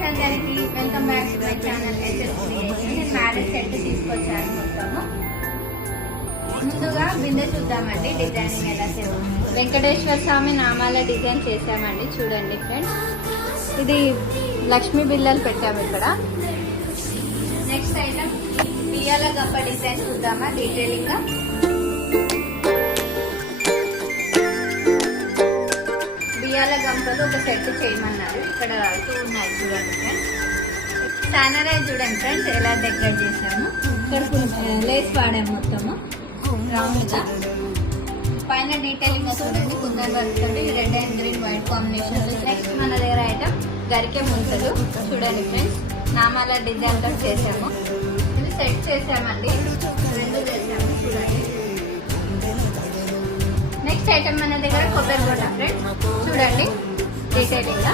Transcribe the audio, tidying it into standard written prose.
Friends అందరికి welcome back to my channel SS creation. నేను marriage set తీసుకొచ్చాను మొత్తము. ముందుగా బిందె చూద్దామండి, డిజైనింగ్ ఎలా చేస్తాం. వెంకటేశ్వర స్వామి నామాల డిజైన్ చేసామండి. చూడండి ఫ్రెండ్స్, ఇది లక్ష్మీ బిల్లలు పెట్టాము ఇక్కడ. నెక్స్ట్ ఐటమ్ బియ్యాల గంప డిజైన్ చూద్దామా డీటెయిలింగ్ గా. బియ్యాల గంపలు ఒక సెట్ చేయమన్నారు. ఇక్కడ 2 ఉన్నాయి చూడండి ఫ్రెండ్స్. సానరే చూడండి ఫ్రెండ్స్ ఎలా డెకరేట్ చేసాము. ఇక్కడ లేస్ వాడాము మొత్తము రౌండ్ గా. పైన డీటెయిలింగ్ చూడండి కుందన్ వర్క్ తోటి red and green white combination. Next మన దగ్గర ఐటమ్ గరికె ముంతలు చూడండి ఫ్రెండ్స్, నామాల డిజైన్ తో చేసాము. ఇది సెట్ చేసామండి, 2 చేసాము చూడండి. నెక్స్ట్ ఐటమ్ మన దగ్గర కొబ్బరి బొట్ట ఫ్రెండ్స్ చూడండి డీటెయిలింగ్ గా.